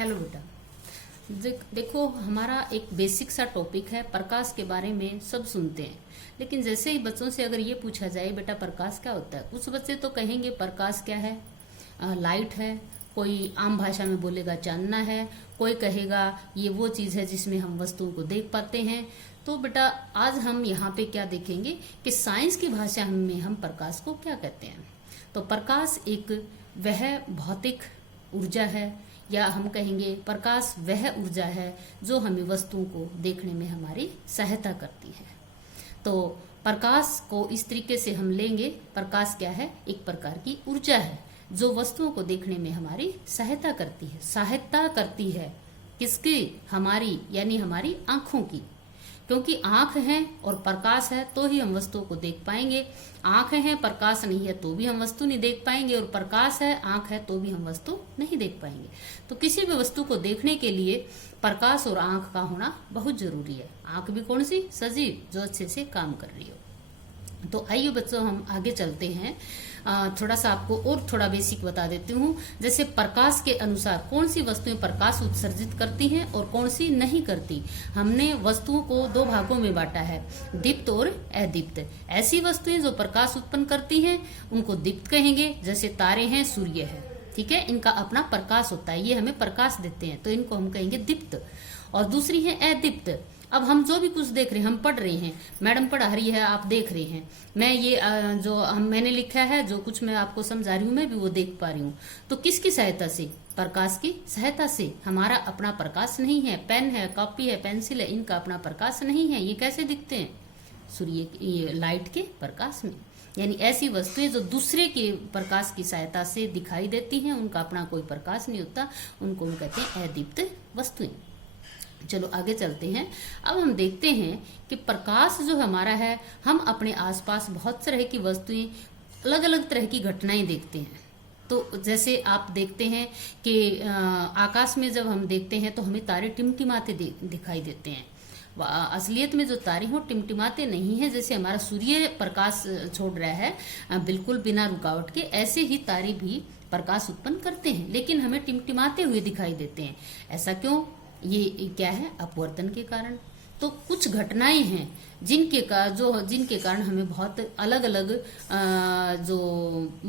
Hello बेटा। देखो, हमारा एक बेसिक सा टॉपिक है। प्रकाश के बारे में सब सुनते हैं, लेकिन जैसे ही बच्चों से अगर ये पूछा जाए बेटा प्रकाश क्या होता है, कुछ बच्चे तो कहेंगे प्रकाश क्या है, लाइट है। कोई आम भाषा में बोलेगा चानना है। कोई कहेगा ये वो चीज है जिसमें हम वस्तुओं को देख पाते हैं। तो बेटा आज हम यहाँ पे क्या देखेंगे कि साइंस की भाषा में हम प्रकाश को क्या कहते हैं। तो प्रकाश एक वह भौतिक ऊर्जा है, या हम कहेंगे प्रकाश वह ऊर्जा है जो हमें वस्तुओं को देखने में हमारी सहायता करती है। तो प्रकाश को इस तरीके से हम लेंगे, प्रकाश क्या है, एक प्रकार की ऊर्जा है जो वस्तुओं को देखने में हमारी सहायता करती है। सहायता करती है किसकी? हमारी, यानी हमारी आंखों की, क्योंकि आंख है और प्रकाश है तो ही हम वस्तुओं को देख पाएंगे। आंख है, प्रकाश नहीं है तो भी हम वस्तु नहीं देख पाएंगे, और प्रकाश है, आंख है तो भी हम वस्तु नहीं देख पाएंगे। तो किसी भी वस्तु को देखने के लिए प्रकाश और आंख का होना बहुत जरूरी है। आंख भी कौन सी? सजीव, जो अच्छे से काम कर रही हो। तो आइए बच्चों हम आगे चलते हैं। थोड़ा सा आपको और थोड़ा बेसिक बता देती हूँ। जैसे प्रकाश के अनुसार कौन सी वस्तुएं प्रकाश उत्सर्जित करती हैं और कौन सी नहीं करती। हमने वस्तुओं को दो भागों में बांटा है, दीप्त और अदीप्त। ऐसी वस्तुएं जो प्रकाश उत्पन्न करती हैं उनको दीप्त कहेंगे, जैसे तारे हैं, सूर्य है, ठीक है, इनका अपना प्रकाश होता है, ये हमें प्रकाश देते हैं, तो इनको हम कहेंगे दीप्त। और दूसरी है अदीप्त। अब हम जो भी कुछ देख रहे हैं, हम पढ़ रहे हैं, मैडम पढ़ा रही है, आप देख रहे हैं, मैं ये जो मैंने लिखा है, जो कुछ मैं आपको समझा रही हूँ, मैं भी वो देख पा रही हूँ। तो किसकी सहायता से? प्रकाश की सहायता से। हमारा अपना प्रकाश नहीं है। पेन है, कॉपी है, पेंसिल है, इनका अपना प्रकाश नहीं है। ये कैसे दिखते हैं? सूर्य ये लाइट के प्रकाश में। यानी ऐसी वस्तुएं जो दूसरे के प्रकाश की सहायता से दिखाई देती हैं, उनका अपना कोई प्रकाश नहीं होता, उनको हम कहते हैं अदीप्त वस्तुएं। चलो आगे चलते हैं। अब हम देखते हैं कि प्रकाश जो हमारा है, हम अपने आसपास बहुत तरह की वस्तुएं, अलग अलग तरह की घटनाएं देखते हैं। तो जैसे आप देखते हैं कि आकाश में जब हम देखते हैं तो हमें तारे टिमटिमाते दिखाई देते हैं। असलियत में जो तारे हो टिमटिमाते नहीं है, जैसे हमारा सूर्य प्रकाश छोड़ रहा है बिल्कुल बिना रुकावट के, ऐसे ही तारे भी प्रकाश उत्पन्न करते हैं, लेकिन हमें टिमटिमाते हुए दिखाई देते हैं। ऐसा क्यों? ये क्या है? अपवर्तन के कारण। तो कुछ घटनाएं हैं जिनके कारण हमें बहुत अलग अलग जो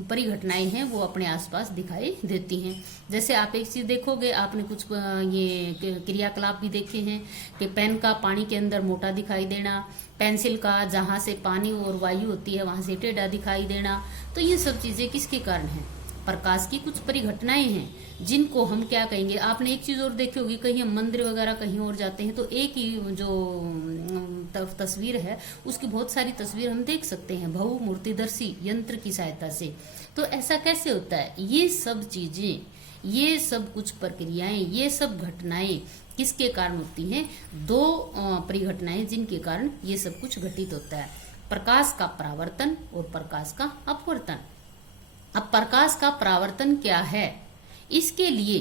परिघटनाएं हैं वो अपने आसपास दिखाई देती हैं। जैसे आप एक चीज देखोगे, आपने कुछ ये क्रियाकलाप भी देखे हैं कि पेन का पानी के अंदर मोटा दिखाई देना, पेंसिल का जहां से पानी और वायु होती है वहां से टेढ़ा दिखाई देना। तो ये सब चीजें किसके कारण हैं? प्रकाश की कुछ परिघटनाएं हैं जिनको हम क्या कहेंगे। आपने एक चीज और देखी होगी, कहीं हम मंदिर वगैरह कहीं और जाते हैं तो एक ही जो तस्वीर है उसकी बहुत सारी तस्वीर हम देख सकते हैं बहुमूर्तिदर्शी यंत्र की सहायता से। तो ऐसा कैसे होता है? ये सब चीजें, ये सब कुछ प्रक्रियाएं, ये सब घटनाएं किसके कारण होती हैं? दो परिघटनाएं जिनके कारण ये सब कुछ घटित होता है, प्रकाश का परावर्तन और प्रकाश का अपवर्तन। अब प्रकाश का परावर्तन क्या है? इसके लिए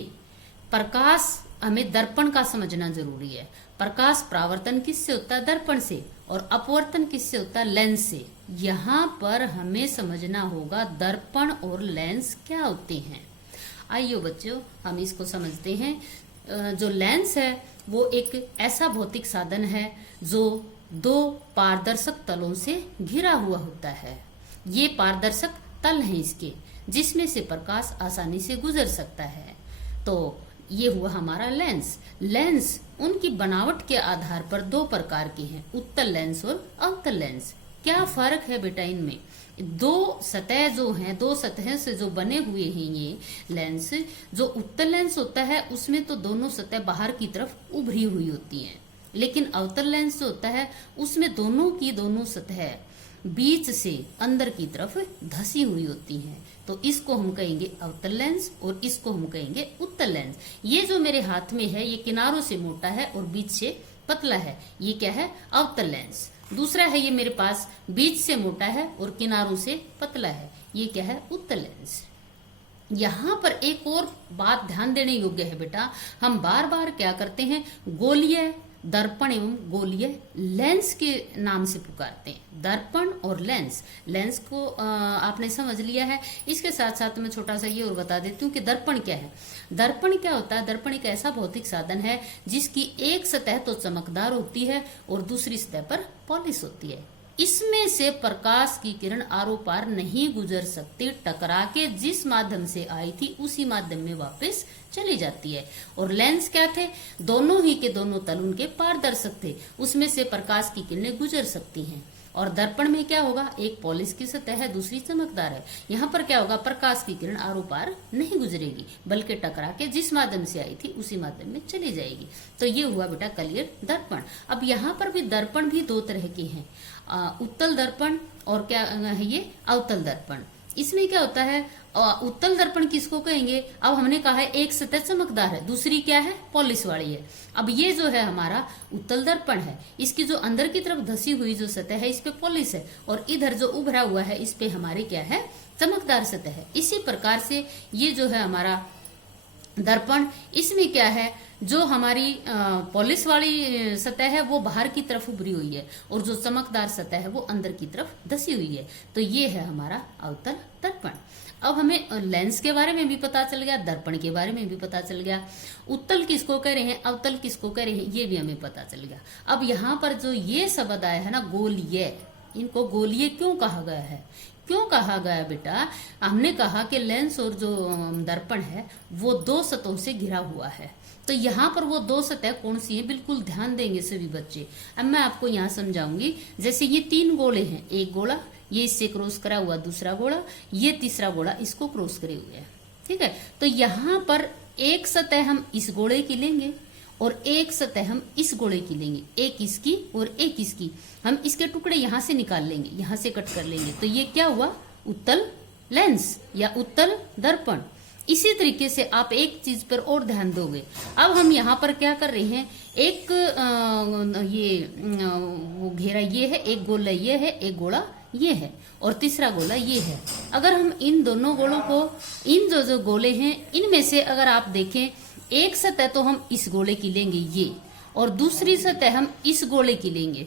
प्रकाश हमें दर्पण का समझना जरूरी है। प्रकाश परावर्तन किससे होता है? दर्पण से। और अपवर्तन किससे होता है? लेंस से। यहाँ पर हमें समझना होगा दर्पण और लेंस क्या होते हैं। आइए बच्चों हम इसको समझते हैं। जो लेंस है वो एक ऐसा भौतिक साधन है जो दो पारदर्शक तलों से घिरा हुआ होता है। ये पारदर्शक तल है इसके, जिसमें से प्रकाश आसानी से गुजर सकता है। तो ये हुआ हमारा लेंस। लेंस उनकी बनावट के आधार पर दो प्रकार के हैं, उत्तल लेंस और अवतल लेंस। क्या फर्क है बेटा इनमें? दो सतह जो हैं, दो सतह से जो बने हुए हैं ये लेंस, जो उत्तल लेंस होता है उसमें तो दोनों सतह बाहर की तरफ उभरी हुई होती हैं, लेकिन अवतल लेंस जो होता है उसमें दोनों की दोनों सतह बीच से अंदर की तरफ धसी हुई होती हैं। तो इसको हम कहेंगे अवतल लेंस और इसको हम कहेंगे उत्तल लेंस। ये जो मेरे हाथ में है ये किनारों से मोटा है और बीच से पतला है, ये क्या है? अवतल लेंस। दूसरा है ये मेरे पास बीच से मोटा है और किनारों से पतला है, ये क्या है? उत्तल लेंस। यहाँ पर एक और बात ध्यान देने योग्य है बेटा, हम बार बार क्या करते हैं, गोलीय दर्पण एवं गोलीय लेंस के नाम से पुकारते हैं। दर्पण और लेंस, लेंस को आपने समझ लिया है। इसके साथ साथ मैं छोटा सा ये और बता देती हूँ कि दर्पण क्या है। दर्पण क्या होता है? दर्पण एक ऐसा भौतिक साधन है जिसकी एक सतह तो चमकदार होती है और दूसरी सतह पर पॉलिश होती है। इसमें से प्रकाश की किरण आरो पार नहीं गुजर सकती, टकरा के जिस माध्यम से आई थी उसी माध्यम में वापस चली जाती है। और लेंस क्या थे? दोनों ही के दोनों तल उनके पारदर्शक थे, उसमें से प्रकाश की किरणें गुजर सकती हैं। और दर्पण में क्या होगा? एक पॉलिश की सतह है, दूसरी चमकदार है। यहाँ पर क्या होगा? प्रकाश की किरण आरो पार नहीं गुजरेगी, बल्कि टकरा के जिस माध्यम से आई थी उसी माध्यम में चली जाएगी। तो ये हुआ बेटा क्लियर दर्पण। अब यहाँ पर भी दर्पण भी दो तरह के हैं, उत्तल दर्पण और क्या है ये अवतल दर्पण। इसमें क्या होता है? उत्तल दर्पण किसको कहेंगे? अब हमने कहा है एक सतह चमकदार है, दूसरी क्या है? पॉलिश वाली है। अब ये जो है हमारा उत्तल दर्पण है, इसकी जो अंदर की तरफ धसी हुई जो सतह है इस पे पॉलिश है, और इधर जो उभरा हुआ है इस पे हमारी क्या है? चमकदार सतह है। इसी प्रकार से ये जो है हमारा दर्पण, इसमें क्या है? जो हमारी पॉलिश वाली सतह है वो बाहर की तरफ उभरी हुई है, और जो चमकदार सतह है वो अंदर की तरफ धसी हुई है। तो ये है हमारा अवतल दर्पण। अब हमें लेंस के बारे में भी पता चल गया, दर्पण के बारे में भी पता चल गया। उत्तल किसको कह रहे हैं, अवतल किसको कह रहे हैं, ये भी हमें पता चल गया। अब यहाँ पर जो ये शब्द आया है ना गोलीय, इनको गोलीय क्यों कहा गया है? क्यों कहा गया बेटा? हमने कहा कि लेंस और जो दर्पण है वो दो सतहों से घिरा हुआ है। तो यहाँ पर वो दो सतह कौन सी है? बिल्कुल ध्यान देंगे सभी बच्चे। अब मैं आपको यहाँ समझाऊंगी। जैसे ये तीन गोले हैं, एक गोला ये इससे क्रॉस करा हुआ, दूसरा गोला, ये तीसरा गोला इसको क्रॉस करे हुए है, ठीक है। तो यहाँ पर एक सतह हम इस गोले की लेंगे और एक सतह हम इस गोले की लेंगे, एक इसकी और एक इसकी। हम इसके टुकड़े यहाँ से निकाल लेंगे, यहाँ से कट कर लेंगे। तो ये क्या हुआ? उत्तल लेंस या उत्तल दर्पण। इसी तरीके से आप एक चीज पर और ध्यान दोगे। अब हम यहाँ पर क्या कर रहे हैं? एक वो घेरा ये है, एक गोला ये है, एक गोला ये है और तीसरा गोला ये है। अगर हम इन दोनों गोलों को, इन जो गोले हैं इनमें से अगर आप देखें, एक सतह तो हम इस गोले की लेंगे ये, और दूसरी सतह हम इस गोले की लेंगे।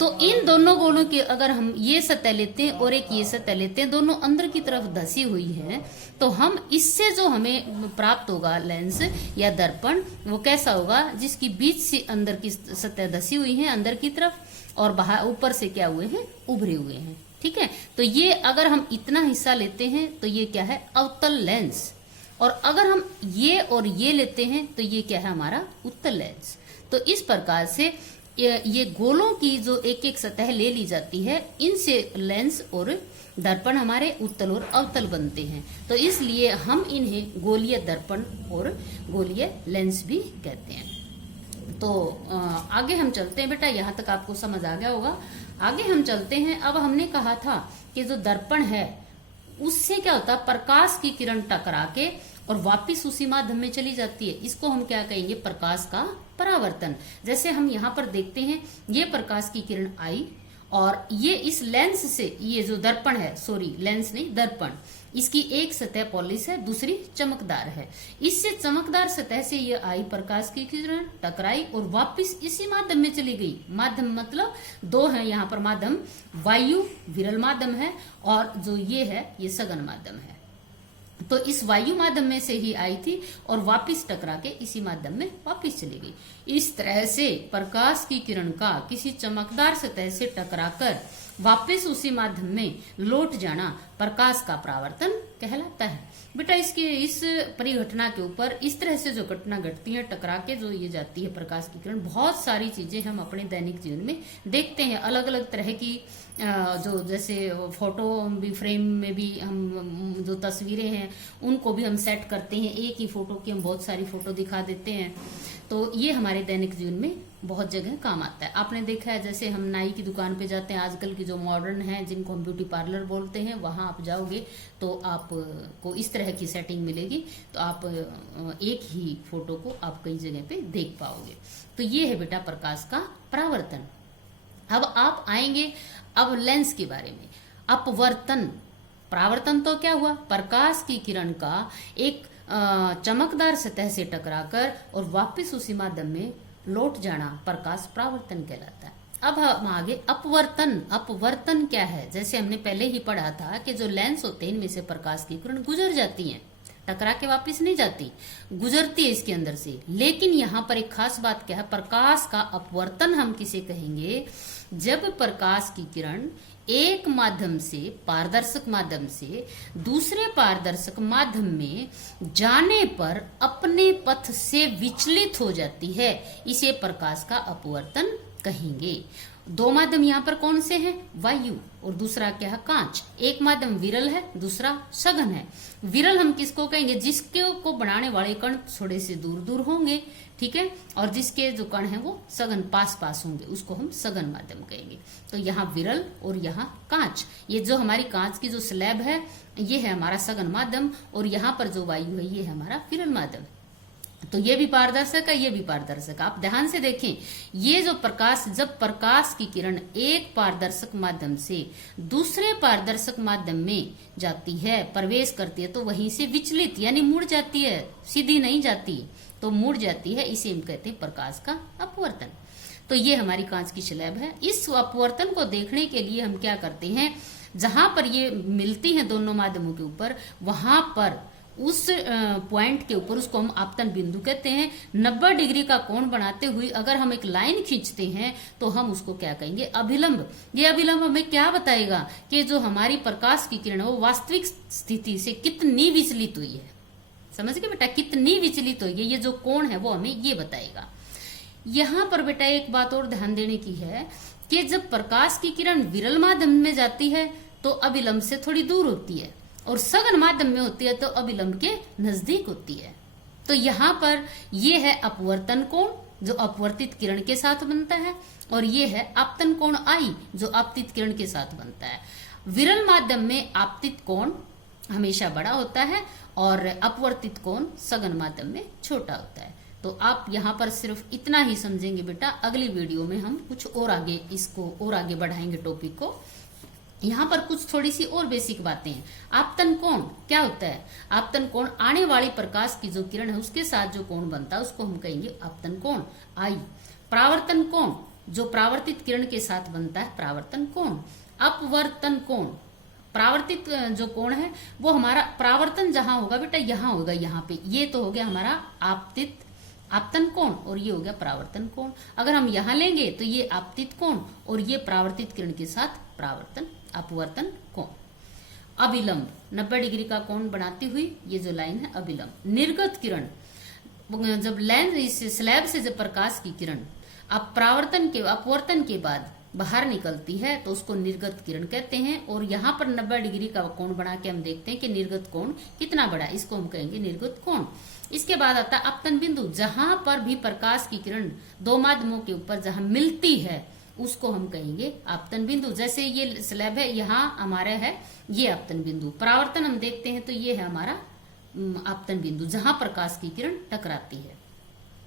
तो इन दोनों गोलों की अगर हम ये सतह लेते हैं और एक ये सतह लेते हैं, दोनों अंदर की तरफ धसी हुई है, तो हम इससे जो हमें प्राप्त होगा लेंस या दर्पण, वो कैसा होगा? जिसकी बीच से अंदर की सतह धसी हुई है अंदर की तरफ, और बाहर ऊपर से क्या हुए हैं? उभरे हुए हैं, ठीक है। तो ये अगर हम इतना हिस्सा लेते हैं तो ये क्या है? अवतल लेंस। और अगर हम ये और ये लेते हैं तो ये क्या है? हमारा उत्तल लेंस। तो इस प्रकार से ये गोलों की जो एक एक सतह ले ली जाती है, इनसे लेंस और दर्पण हमारे उत्तल और अवतल बनते हैं। तो इसलिए हम इन्हें गोलीय दर्पण और गोलीय लेंस भी कहते हैं। तो आगे हम चलते हैं बेटा, यहाँ तक आपको समझ आ गया होगा। आगे हम चलते हैं। अब हमने कहा था कि जो दर्पण है उससे क्या होता है? प्रकाश की किरण टकरा के और वापिस उसी माध्यम में चली जाती है। इसको हम क्या कहेंगे? प्रकाश का परावर्तन। जैसे हम यहाँ पर देखते हैं, ये प्रकाश की किरण आई और ये इस लेंस से, ये जो दर्पण है, सॉरी लेंस नहीं दर्पण, इसकी एक सतह पॉलिश है, दूसरी चमकदार है। इससे चमकदार सतह से ये आई, प्रकाश की किरण टकराई और वापस इसी माध्यम में चली गई। माध्यम मतलब दो है यहाँ पर माध्यम, वायु विरल माध्यम है और जो ये है ये सघन माध्यम है। तो इस वायु माध्यम में से ही आई थी और वापस टकरा के इसी माध्यम में वापस चली गई। इस तरह से प्रकाश की किरण का किसी चमकदार सतह से टकराकर वापस उसी माध्यम में लौट जाना प्रकाश का परावर्तन कहलाता है। बेटा इसके इस परिघटना के ऊपर इस तरह से जो घटना घटती है, टकरा के जो ये जाती है प्रकाश की किरण, बहुत सारी चीजें हम अपने दैनिक जीवन में देखते हैं। अलग अलग तरह की जो जैसे फोटो भी फ्रेम में भी हम जो तस्वीरें हैं उनको भी हम सेट करते हैं, एक ही फोटो की हम बहुत सारी फोटो दिखा देते हैं। तो ये हमारे दैनिक जीवन में बहुत जगह काम आता है। आपने देखा है जैसे हम नाई की दुकान पे जाते हैं, आजकल की जो मॉडर्न है जिनको हम ब्यूटी पार्लर बोलते हैं, वहां आप जाओगे तो आपको इस तरह की सेटिंग मिलेगी, तो आप एक ही फोटो को आप कई जगह पे देख पाओगे। तो ये है बेटा प्रकाश का परावर्तन। अब आप आएंगे अब लेंस के बारे में। अपवर्तन, परावर्तन तो क्या हुआ? प्रकाश की किरण का एक चमकदार सतह से टकराकर और वापस उसी माध्यम में लौट जाना प्रकाश परावर्तन कहलाता है। अब हम आगे अपवर्तन। अपवर्तन क्या है? जैसे हमने पहले ही पढ़ा था कि जो लेंस होते हैं इनमें से प्रकाश की किरण गुजर जाती हैं, टकरा के वापस नहीं जाती, गुजरती है इसके अंदर से। लेकिन यहाँ पर एक खास बात क्या है, प्रकाश का अपवर्तन हम किसे कहेंगे? जब प्रकाश की किरण एक माध्यम से, पारदर्शक माध्यम से दूसरे पारदर्शक माध्यम में जाने पर अपने पथ से विचलित हो जाती है, इसे प्रकाश का अपवर्तन कहेंगे। दो माध्यम यहाँ पर कौन से हैं? वायु और दूसरा क्या है? कांच। एक माध्यम विरल है, दूसरा सघन है। विरल हम किसको कहेंगे? जिसके को बनाने वाले कण थोड़े से दूर दूर होंगे, ठीक है, और जिसके जो कण है वो सघन पास पास होंगे, उसको हम सघन माध्यम कहेंगे। तो यहाँ विरल और यहाँ कांच, ये जो हमारी कांच की जो स्लैब है ये है हमारा सघन माध्यम, और यहाँ पर जो वायु है ये है हमारा विरल माध्यम। तो ये भी पारदर्शक है, ये भी पारदर्शक है। आप ध्यान से देखें, ये जो प्रकाश, जब प्रकाश की किरण एक पारदर्शक माध्यम से दूसरे पारदर्शक माध्यम में जाती है, प्रवेश करती है, तो वहीं से विचलित यानी मुड़ जाती है, सीधी नहीं जाती, तो मुड़ जाती है, इसे हम कहते हैं प्रकाश का अपवर्तन। तो ये हमारी कांच की स्लैब है। इस अपवर्तन को देखने के लिए हम क्या करते हैं, जहां पर ये मिलती हैं दोनों माध्यमों के ऊपर, वहां पर उस पॉइंट के ऊपर, उसको हम आपतन बिंदु कहते हैं, 90 डिग्री का कोण बनाते हुए अगर हम एक लाइन खींचते हैं तो हम उसको क्या कहेंगे? अभिलंब। ये अभिलंब हमें क्या बताएगा कि जो हमारी प्रकाश की किरण है वो वास्तविक स्थिति से कितनी विचलित हुई है। समझ गए बेटा, कितनी विचलित हुई है, ये जो कोण है वो हमें ये बताएगा। यहाँ पर बेटा एक बात और ध्यान देने की है कि जब प्रकाश की किरण विरल माध्यम में जाती है तो अभिलंब से थोड़ी दूर होती है, और सघन माध्यम में होती है तो अभिलंब के नजदीक होती है। तो यहाँ पर ये है अपवर्तन कोण जो अपवर्तित किरण के साथ बनता है, और ये है आपतन कोण आई जो आपतित किरण के साथ बनता है। विरल माध्यम में आपतित कोण हमेशा बड़ा होता है और अपवर्तित कोण सघन माध्यम में छोटा होता है। तो आप यहाँ पर सिर्फ इतना ही समझेंगे बेटा। अगली वीडियो में हम कुछ और आगे इसको और आगे बढ़ाएंगे टॉपिक को। यहाँ पर कुछ थोड़ी सी और बेसिक बातें हैं। आपतन कोण क्या होता है? आपतन कोण आने वाली प्रकाश की जो किरण है उसके साथ जो कोण बनता है उसको हम कहेंगे आपतन कोण आई। परावर्तन कोण जो परावर्तित किरण के साथ बनता है, परावर्तन कोण। अपवर्तन कोण, परावर्तित जो कोण है वो हमारा, परावर्तन जहां होगा बेटा यहाँ होगा, यहाँ पे। ये तो हो गया हमारा आपतन कोण और ये हो गया परावर्तन कोण। अगर हम यहाँ लेंगे तो ये आपतित कोण और ये परावर्तित किरण के साथ परावर्तन अपवर्तन कोण। अभिलंब 90 डिग्री का कोण बनाती हुई ये जो लाइन है अभिलंब। निर्गत किरण, जब लेंस इस स्लैब से जब प्रकाश की किरण अपवर्तन के बाद बाहर निकलती है तो उसको निर्गत किरण कहते हैं। और यहाँ पर 90 डिग्री का कोण बना के हम देखते हैं कि निर्गत कोण कितना बड़ा है, इसको हम कहेंगे निर्गत कोण। इसके बाद आता है आपतन बिंदु, जहां पर भी प्रकाश की किरण दो माध्यमों के ऊपर जहां मिलती है उसको हम कहेंगे आपतन बिंदु। जैसे ये स्लैब है, यहाँ हमारा है ये आपतन बिंदु। परावर्तन हम देखते हैं तो ये है हमारा आपतन बिंदु जहां प्रकाश की किरण टकराती है।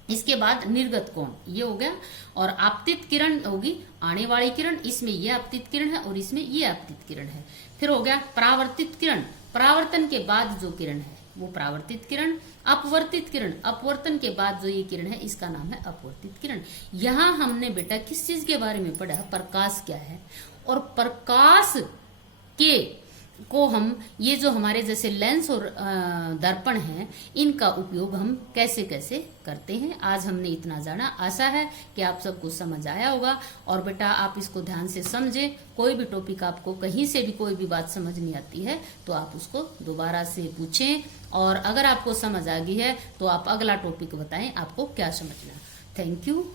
इसके बाद निर्गत कोण ये हो गया, और आपतित किरण होगी आने वाली किरण, इसमें ये आपतित किरण है और इसमें ये आपतित किरण है। फिर हो गया परावर्तित किरण, परावर्तन के बाद जो किरण है वो परावर्तित किरण। अपवर्तित किरण, अपवर्तन के बाद जो ये किरण है इसका नाम है अपवर्तित किरण। यहाँ हमने बेटा किस चीज के बारे में पढ़ा? प्रकाश क्या है, और प्रकाश के को हम ये जो हमारे जैसे लेंस और दर्पण हैं इनका उपयोग हम कैसे कैसे करते हैं। आज हमने इतना जाना। आशा है कि आप सबको समझ आया होगा। और बेटा आप इसको ध्यान से समझे। कोई भी टॉपिक आपको कहीं से भी कोई भी बात समझ नहीं आती है तो आप उसको दोबारा से पूछें, और अगर आपको समझ आ गई है तो आप अगला टॉपिक बताएं आपको क्या समझना। Thank you.